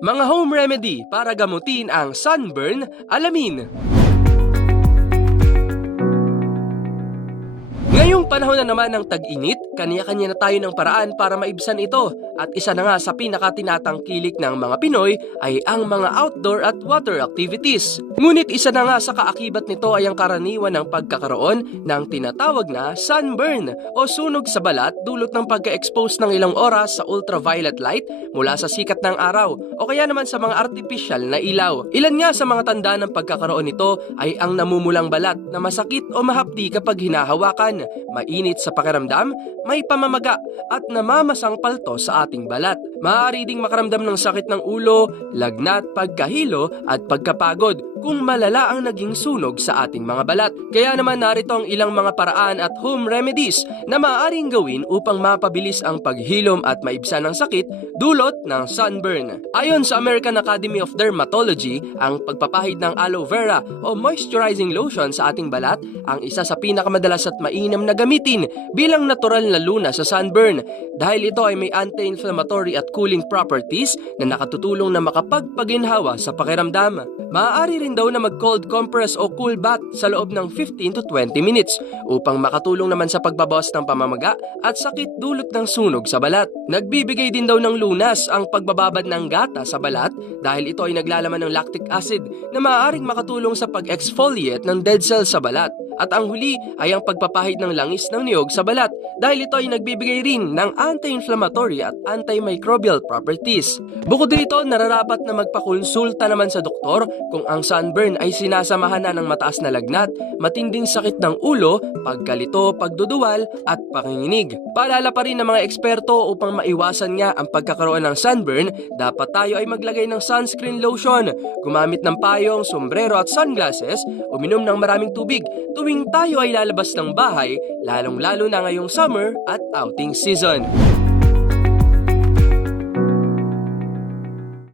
Mga home remedy para gamutin ang sunburn, alamin. Ngayong panahon na naman ng tag-init, kanya-kanya na tayo ng paraan para maibsan ito. At isa na nga sa pinakatinatangkilik ng mga Pinoy ay ang mga outdoor at water activities. Ngunit isa na nga sa kaakibat nito ay ang karaniwan ng pagkakaroon ng tinatawag na sunburn o sunog sa balat dulot ng pagka-expose ng ilang oras sa ultraviolet light mula sa sikat ng araw o kaya naman sa mga artificial na ilaw. Ilan nga sa mga tanda ng pagkakaroon nito ay ang namumulang balat na masakit o mahapdi kapag hinahawakan, mainit sa pakiramdam, may pamamaga at namamasang palto sa ating balat. Maaari ding makaramdam ng sakit ng ulo, lagnat, pagkahilo at pagkapagod kung malala ang naging sunog sa ating mga balat. Kaya naman narito ang ilang mga paraan at home remedies na maaaring gawin upang mapabilis ang paghilom at maibsan ng sakit dulot ng sunburn. Ayon sa American Academy of Dermatology, ang pagpapahid ng aloe vera o moisturizing lotion sa ating balat ang isa sa pinakamadalas at mainam na gamitin bilang natural na luna sa sunburn dahil ito ay may anti-inflammatory at cooling properties na nakatutulong na makapagpaginhawa sa pakiramdam. Maaari rin daw na mag-cold compress o cool bath sa loob ng 15 to 20 minutes upang makatulong naman sa pagbabawas ng pamamaga at sakit dulot ng sunog sa balat. Nagbibigay din daw ng lunas ang pagbababad ng gata sa balat dahil ito ay naglalaman ng lactic acid na maaaring makatulong sa pag-exfoliate ng dead cells sa balat. At ang huli ay ang pagpapahid ng langis ng niyog sa balat dahil ito ay nagbibigay rin ng anti-inflammatory at antimicrobial properties. Bukod dito, nararapat na magpakonsulta naman sa doktor kung ang sunburn ay sinasamahan na ng mataas na lagnat, matinding sakit ng ulo, pagkalito, pagduduwal at panginginig. Paalala pa rin ng mga eksperto upang maiwasan nga ang pagkakaroon ng sunburn, dapat tayo ay maglagay ng sunscreen lotion, gumamit ng payong, sombrero at sunglasses, uminom ng maraming tubig tuwing tayo ay lalabas ng bahay, lalong-lalo na ngayong summer at outing season.